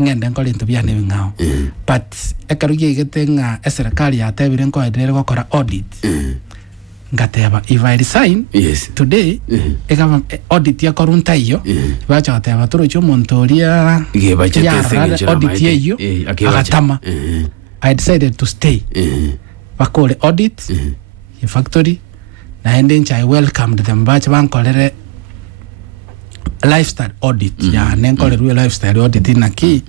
ngende ngoli ntubia ne ngao but ekarugie getenga serikali ya tebire nko edere gukora audit ngateba if I resign today ekaba audit ya korunta iyo bacha gateba turo cyo montoria audit iyo agatama I decided to stay bakole audit ya factory na ende I welcomed them bacha bankolere lifestyle audit ya nenkole ruwe lifestyle audit naki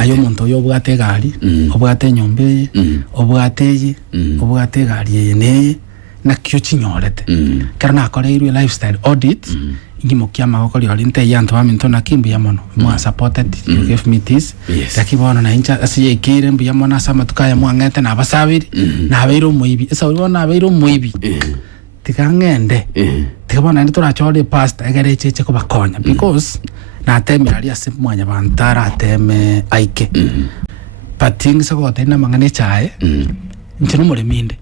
ayo muntu yo bwate gari obwate nyombe obwate gari yene na kyo chinyorete karana akore ruwe lifestyle audit ngimo kiama gokori orinte yantu aminto na kimbu ya mono mwa supported you give me this takibono na incha asiye kire mbu ya mona sama tukaya mwangete na abasabiri na abeiro muibi esa ubona abeiro muibi tikangende tikabona ndi turachole past egere cheche ko bakonya because na teme ali asimpu mwanya bantara teme aike pating sako tena mangane chae nchino muleminde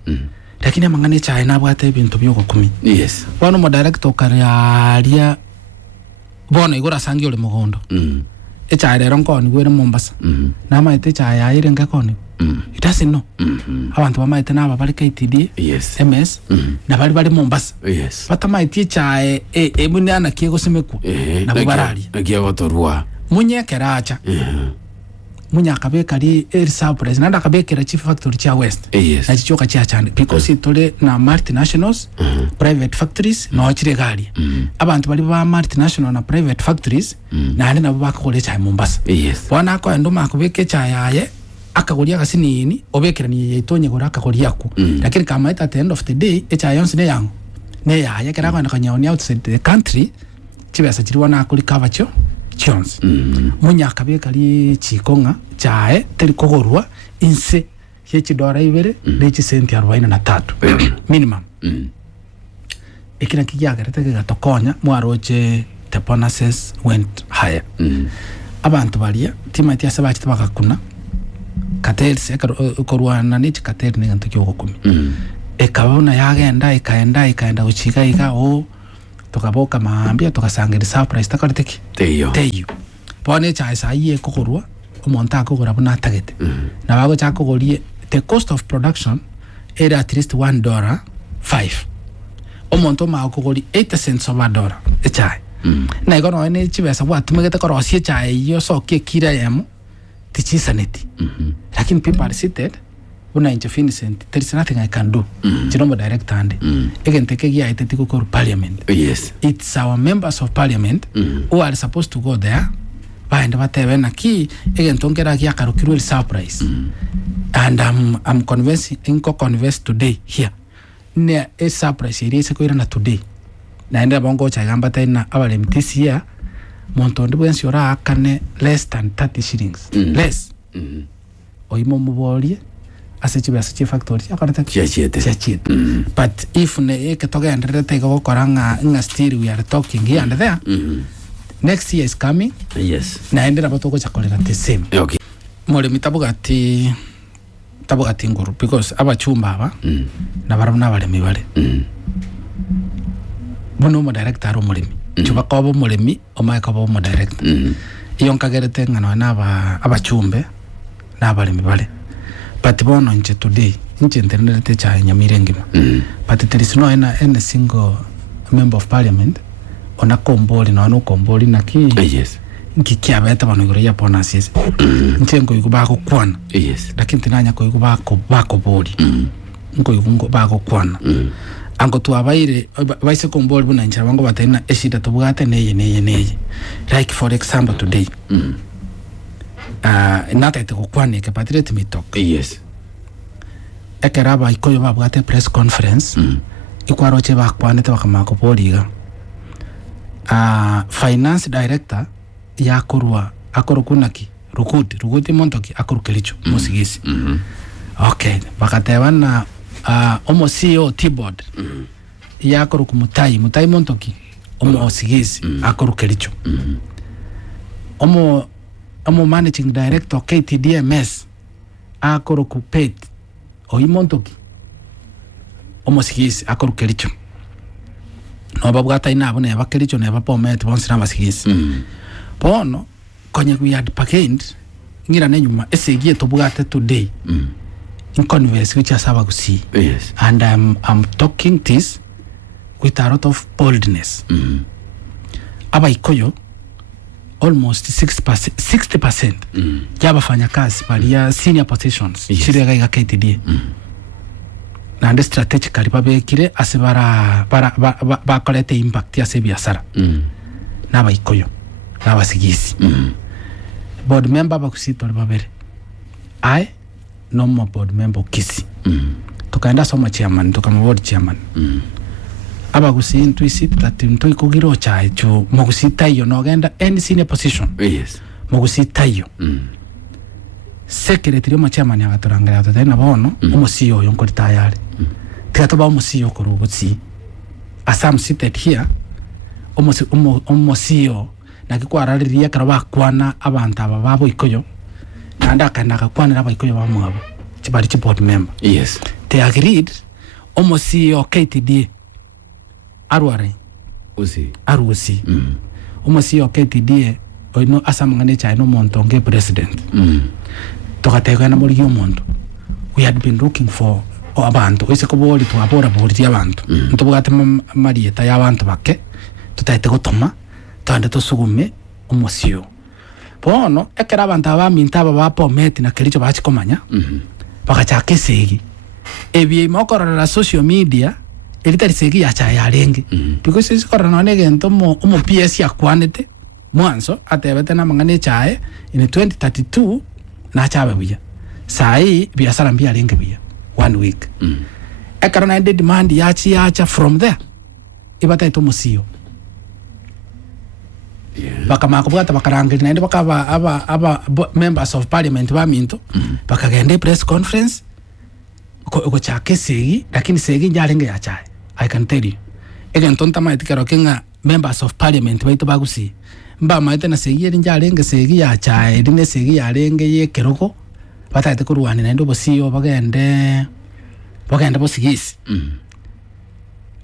lakini mangane chae na bwate bintu byoko 10 wano mo director kariaria bono igora sangi ole mugondo echa rero nkoni gwere Mombasa na maite cha yaire ngakoni it doesn't know abantu bamaite na bali KTD MS na bali Mombasa bata maite cha ebune ana kiego semeku na barari agiago torwa munye keracha munya kabeka li surprise nanda kabekera chief factory cha West na chichoka cha chande because itole na multinationals private factories na wachire gari abantu bali ba multinational na private factories na hali na bakole cha Mombasa wana ko ndo makubeke cha yaye akagolia kasinini obekera ni yitonye gora akagolia ku lakini kama at the end of the day echa yonse ne yangu ne yaye kera kwa kanyaoni outside the country chibesa chiri wana akuli kavacho chons munya kabeka li chikonga chae teri kogorwa inse yechi dora ibere lechi senti 43 minimum ekina kiyagarete gatokonya mwaroche the bonuses went higher abantu balia timati asabachi tabakakuna katelse korwana ni kateri ni nganto kyoko 10 ekabona yagenda ikaenda uchika ika tokaboka maambia tokasangere surprise takariteki teyo pone cha saiye kokorwa omonta akogora buna tagete na bago cha kogorie the cost of production era at least $1.05 omonto ma akogori 80 cents of $1 echa na igono ene chibesa bwatumegete korosie cha iyo soke kira yamo tichisaneti lakini people are seated una interfinity there is nothing I can do chinombo direct hand again take gia itetiko ko parliament it's our members of parliament who are supposed to go there baende batebe na ki again tongera kia karukirwe surprise and I'm convinced today here ne a surprise irese ko irana today na enda bongo cha gamba tena abale mtisi ya montondo bwensi ora akane less than 30 shillings less oimo mubolie asechibasa factory akarata chiachete but if ne ketoga ndrete go koranga nga still we are talking here and there next year is coming na endera batoko chakolera the same mole mitabugati nguru because abachumba aba na barabona bale mibale bono mo director omulemi chuba kobo mulemi omaika bo mo director iyo nkagerete ngano na abachumbe na bale mibale but bono nche today nche internete cha nyamirengima but there is no any single member of parliament ona komboli na ono komboli na ki nkikia beta bano igoro bonuses nche ngo igubako kwana lakini tinanya ko igubako bako boli ngo igungo bako kwana ango tu abaire baise komboli buna ncha bango batena eshida tobugate neye like for example today nata ite kukwane ke patriot mitok ekeraba ikoyo babwate press conference ikwaroche bakwane tabakamako poliga finance director yakorwa akorokunaki rukuti montoki akorukelicho musigisi okay bakatebana omo CEO T-board yakorokumutayi mutai montoki omo sigisi akorukelicho omo managing director KTDMS akorokupet oimontoki omo sigisi akorukelicho no babwata ina bone bakelicho ne bapomete bonsira basigisi bono konye we had packaged ngira nenyuma esegie tobugate today in converse which asaba kusi. Yes. And I'm talking this with a lot of boldness. Aba ikoyo almost 60% y'abafanya kazi bali ya senior positions chirega iga KTDA na strategically babekire asibara bakolete impact ya biashara n'aba ikoyo n'aba sigisi board member bakusito babere I no more board member kisi tukaenda soma chairman tukama board chairman aba kusintu isiti that ntoi kugiro cha echo mogusita iyo nogenda any senior position. Yes. Mogusita iyo secretary mo chairman yagatorangara tatena bono umusiyo yo nkori tayari tikatoba umusiyo korugutsi as I'm seated here umusiyo nakikwarariria karaba kwana abantu aba babo ikoyo nanda kanaka kwana aba ikoyo bamwabo kibali ki board member. Yes. They agreed umusiyo KTDA Arware Arusi umusiyo KTDA oino asamangane cha no montonge president tokateka na muri yomuntu. We had been looking for abantu ese ko boli to abora boli abantu ntubugate marieta y'abantu bake tutaite gutoma tande tosugume umusiyo bono ekera abantu abaminta aba bapometi na kericho bachikomanya bakachaka esegi ebye mokorora social media elitari segi ya cha yarenge because isi korona negento mo PS yakwanete mwanzo atebete na mangane chae in 2032 na chabe buya sai biashara mbia renge buya 1 week ekarona ende demand yacha from there ibata ito musiyo bakama kubwata bakarangirina ende bakaba aba members of parliament ba minto bakagende press conference ko chake segi lakini segi njarenge ya chae. I can tell you again tonta maiti kero kenga members of parliament baito bagusi mba maite na segi njarenge segi ya chae dine segi ya renge ye keroko bataite kuruani na ndo bosiyo bagende bosigisi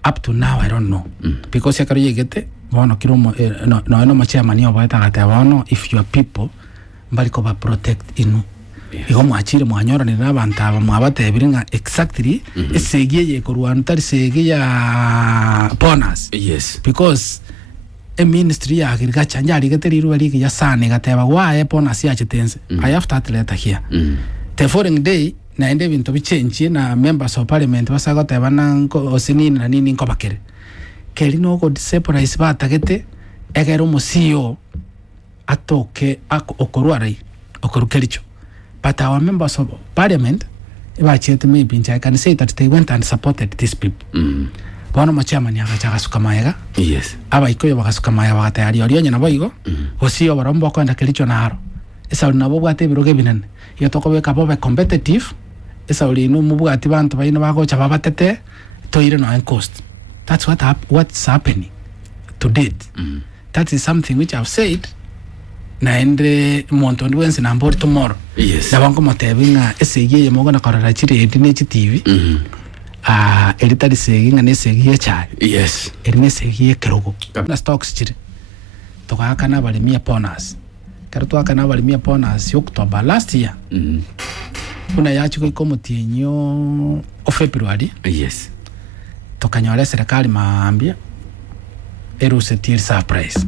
up to now I don't know because yakaro yegete bono kiromo no machairman yo baita gata bono if your people mbali ko ba protect inu igo mwachire mwanyora ni nabantu aba mwabatebiringa exactly esegie ye koruan tari segie ya bonus. Yes. Because a ministry ya agriculture njari geteriru bali ya sane gateba wae bonus ya chitense I have that letter here the following day na ende bintu bichenje na members of parliament basagote bananko osinini na nini nkobakere keri no go separate batagete egero musiyo atoke okoruarai okorukericho. But our members of parliament, I can say that they went and supported these people. Bono machairman yagachaga sukamayaga. Yes. Aba ikoyo bagasukamaya bagatayari orionye nabo igo. Osiyo barombo kwenda kelicho naro. Esa nabo bwate biroge binene. Yo tokobeka bobe competitive. Esa uli no mubwati bantu bayino bagocha babatete toire no cost. That's what's happening to date. That is something which I've said. Na ende montondi wense na mbori tomorrow. Yes. Na wango motebinga esege ye mogo na korara chiri edine TV. Elitari segi nga nesegi ye chai. Yes. Edine segi ye kerogo. Na stocks chiri. Toka akana bali mia bonus. Karutu akana bali mia bonus October last year. Kuna yachi ko komotienyo o February. Yes. Toka nyole serikali maambia eruse tier surprise.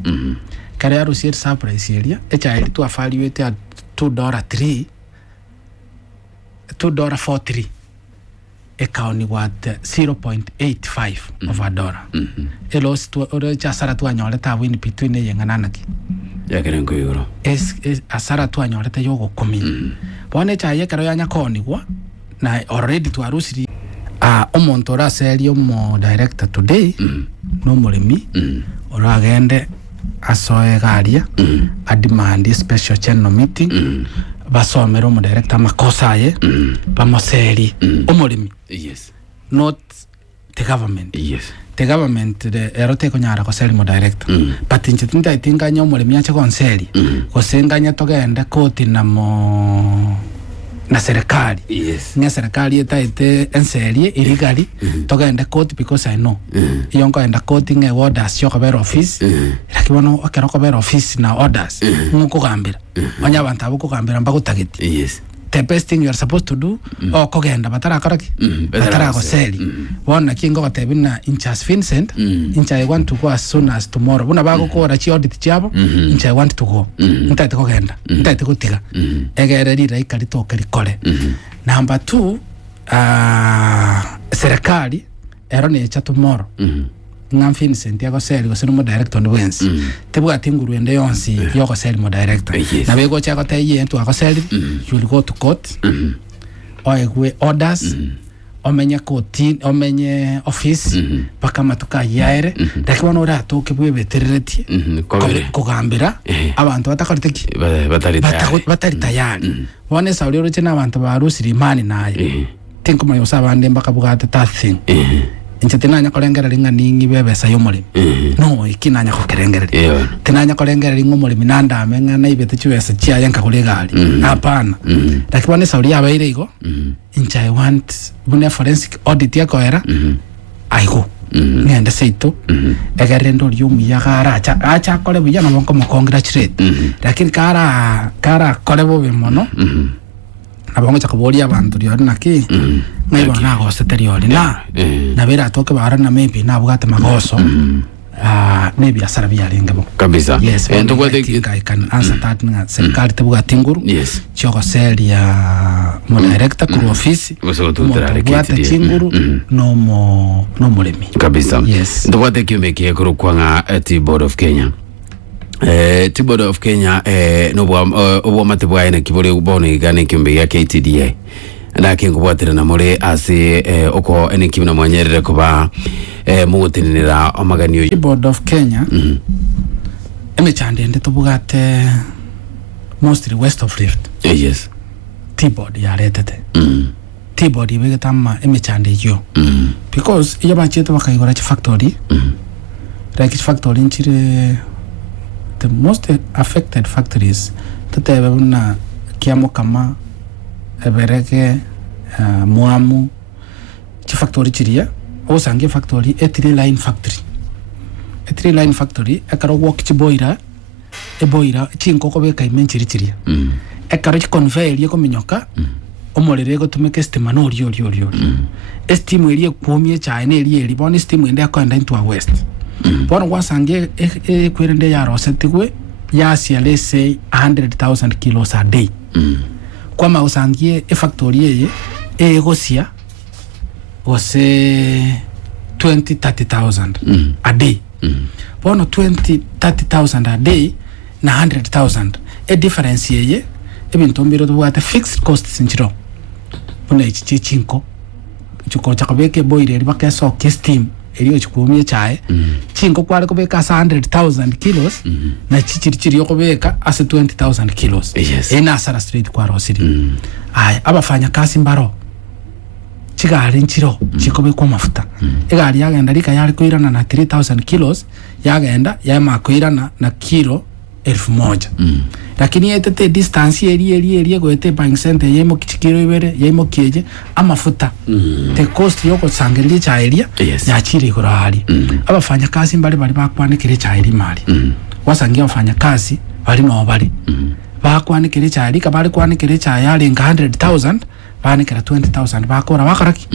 Kare arusier surprise area echa elitu evaluate at $2.43 ekaoni what 0.85 of a dollar elos tu ore cha sara tu anyole ta win between yengananaki yakerengo yoro es asara tu anyole ta yogo komi bone cha yekero yanya koni kwa na already tu arusiri omontora serio mo director today no mulimi oragende asoe garia adimandi special channel meeting basomero mo director makosa ye bamoseri omulimi. Yes. Not the government. Yes. The government the erote konyara ko seri mo director but inchitinda itinganya omulimi acha konseri ko senganya togenda koti na mo na serikali nga serikali etaite enserie illegally togenda court because I know yonko enda court nge orders yo kabera office lakibono okero kabera office na orders nko gambira onya abantu abo kugambira mbagutagiti the best thing you are supposed to do o kogenda batara karaki batara go seli wona kingo gatebina in Charles Vincent I want to go as soon as tomorrow buna bago ko rachi audit chabo I want to go ntate kogenda ntate gutiga egereri raikari to kali number 2 serikali erone cha tomorrow ngam Vincent yago seli go sino mo director ndo wensi tebwa tinguru ende yonsi yogo seli mo director na bego cha ko tayi entu ago seli you will go to court oegwe orders omenye court omenye office paka matuka yaere dakibona ora to kebwe beterereti kugambira abantu batakarteki batari tayari wone sauli ro chena abantu barusiri mani naye tinko mayo sabande mbaka bugate tathing Inchetinanya kolengera linga ningi bebesa yomole no ikinanya ko kerengera tinanya kolengera lingo mole minanda amenga na ibete chiwesa chia yanka kulegali hapana lakini sauli abaire iko I want bune forensic audit yako era aigo ngende seito egerendo lyumu yagara acha kole bujana bonko mo congratulate lakini kara kole bobe mono abongo chakoboli abantu lyori naki naibo nago seteriori na bera toke barana maybe na bugate magoso maybe asara byalengebo kabisa ento kwete I can answer that nga serikali tebuga tinguru choko seli ya mo director ku office bugate tinguru no mo lemi kabisa ento kwete kimeke kuru kwanga at Board of Kenya Board of Kenya no bwa matebwa ina kibole ubone gane kimbe ya KTDA ndake ngubwatira na muri asi oko ene kimna mwanyerere kuba mugutinira omaganio Board of Kenya ene chande ende tubugate mostly west of Rift T-board ya retete T-board ibege tamma eme chande yo because iyo bachete bakayigora chi factory like factory nchire the most affected factories tatebe na kiamo kama ebereke muamu chi factory chiria osange factory etri line factory ekaro work chi boira chinko ko beka imenchiri chiria ekaro chi conveyor yeko minyoka omolere go tumeke steam no rio steam eri kwomie chaine eri bone steam ende akwenda into a west Bono wasange kwirende ya rosetigwe ya let's say 100,000 kilos a day. Kwa mausangie factory gosia wase 20-30,000 a day. Bono 20-30,000 a day na 100,000 difference yeye ebintombiro tuwate fixed costs nchiro. Bono chinko chuko chakabeke boire ribake so steam eriyo chikumye chae chingo kwale kubeka 100,000 kilos na chichiri yokubeka ase 20,000 kilos ena asara straight kwa rosiri abafanya kasi mbaro chigari nchiro chikobe kwa mafuta egari yagenda lika yali kuirana na 3,000 kilos yagenda yama kuirana na kilo 1,000 lakini yetete distance eri goete buying center yemo kichikiro ibere yemo kieje amafuta the cost yoko sangeli cha area yachiri kurahali abafanya kazi mbali bakwanikire cha eri mali wasangia abafanya kazi bali no bali bakwanikire cha eri kabali kwanikire cha yali 100,000 banikira 20,000 bakora bakaraki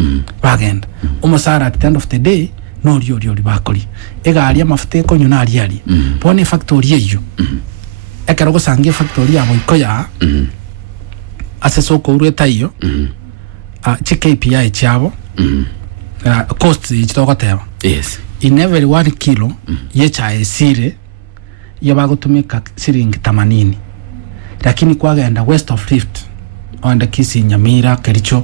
bagenda umusara at the end of the day no rio bakori egali amafuta ko nyuna ali pone factory yeyo ekero go sange factory abo ikoya aseso ko ureta iyo chi KPI chabo cost ichitoka teba in every 1 kilo ye cha esire yabagutumika siringi 80 lakini kwagenda west of Rift onda kisi Nyamira Kericho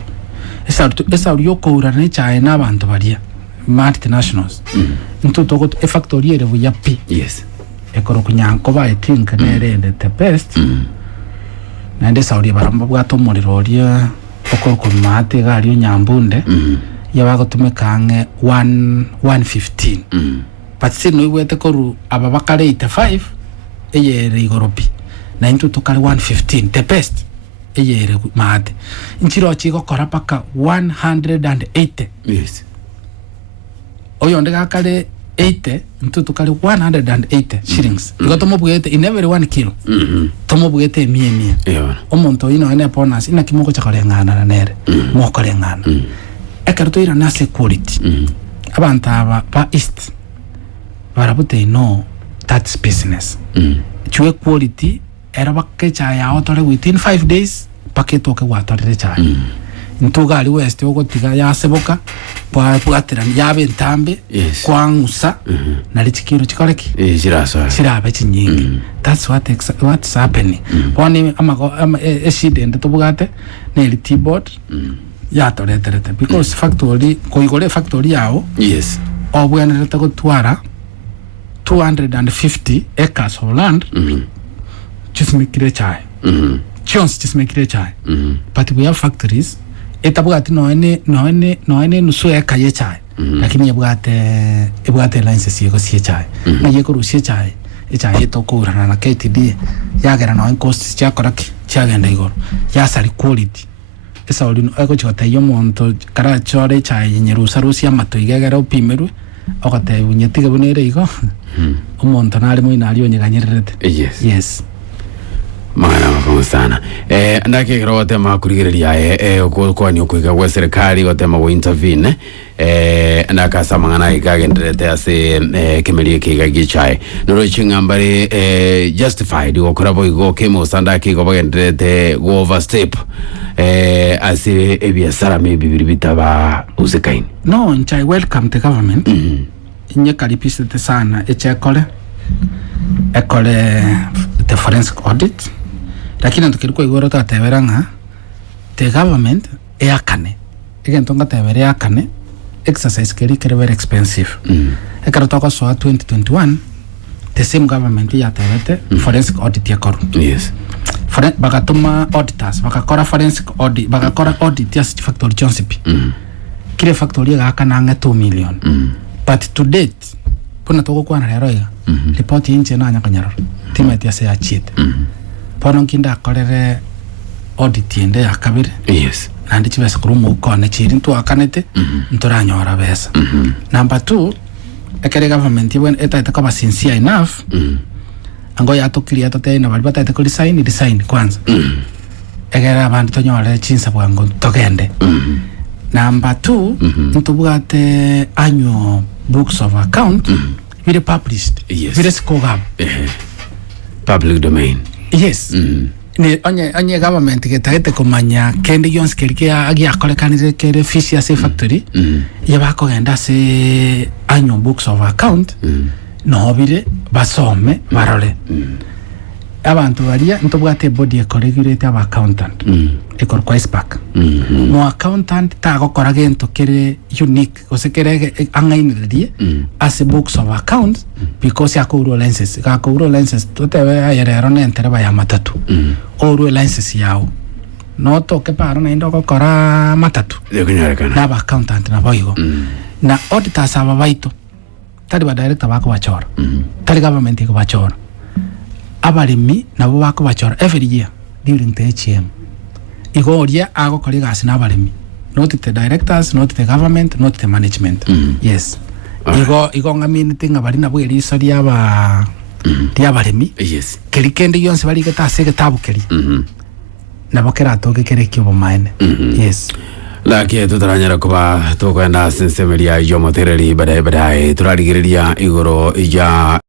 esa yoko urane cha na abantu baria multinationals into togo factory ere buya pi ekoro kunyanko ba think nerende the best nande sauri baramba bwato muriro ria okoko mate gari nyambunde yabagotumika nge 115 but sino iwete koru ababakare 85 eye rigoropi na into tokari 115 the best eyere maate nchiro chiko kora paka 180 yes oyo ndega kale 80 ntutu kale 180 shillings igotomo bugete in every 1 kilo tomo bugete mie yeah omonto ino ene bonus ina kimoko chakalengana na nere moko lengana ekarto ira na security abantu aba pa east barabute no that business chwe quality era bakecha ya otore within 5 days paketo ke watore cha ntuga ali west ogotiga ya seboka kwa pugatira ya bentambe kwangusa na lichikiro chikoreki shirabe chinyingi that's what's happening one ama eshide ndo tubugate na elite board ya toreterete because factory koigole factory yao yes obwenerete gutwara 250 acres of land chismikire chai chons chismikire chai but we have factories etabugati no ene nusu eka ye chai lakini ebugate license yego sie chai na yego rusie chai chai etokura na KTD yagera no cost chakoraki chagenda igoro ya sari quality esa olino ego chota yo monto kara chore chai nyerusa rusia matoigegera upimerwe okate unyetige bunere igo umonto nali mo inali onyeganyerete yes Magana makongo sana. Ndake kiro tema kurigireria kwa ni okuiga kwa serikali gotema go intervene ndaka samangana ikagenderete ase kemerie kiga gichai noro chingambare justified okora boigo kemo sandaki go bagenderete go overstep ase ebiasara maybe bitaba usekaini no nchai welcome the government inye kalipisete sana echekole the forensic audit lakini ntukiriko igoro tateberanga the government yakane igentonga tebere yakane exercise kere very expensive ekarotoko so 2021 the same government ya tebete forensic audit yakoru yes bagatuma auditors bakakora forensic audit bakakora audit ya factory Chonsipi kile factory yakana nga 2 million but to date pona toko kwa na rero ya report inche na nyakanyaro timeti ya se achite pono kinda korere audit ende yakabire yes nandi chibesa kurumu ukone chiri ntu akanete nturanyora besa number 2 ekere government when eta kaba sincere enough ango ya tokiria tote na bali bata ko design kwanza egera abantu tonyore chinsa bwango togende number 2 ntubugate annual books of account vile published vile skogab public domain yes ni onye government getagete kumanya kende yons kelike agiakolekanire kere fish ya factory yabako genda se annual books of account no bire basome barole abantu baria ntubwate body ecoregulate aba accountant ekor kwa SPAC no accountant ta gokora gento kere unique osekere angainirie as books of account because yakuru licenses totebe ayerero nentere baya matatu oru license yao no toke paro na indo gokora matatu na aba accountant na boigo na auditors aba baito tari ba director bako bachora tari government ko bachora abarimi nabo bako bachora every year during the HM igoria ago kolegasi na abarimi not the directors not the government not the management yes igo ngaminite ngabari nabo eri sori aba abarimi yes kelikende yonse bari getase getabukeri nabo keratoke kerekyo bomaene yes Laki tutaranyara kuba tukwenda sensemeria yo motereri badai turarigiriria igoro ija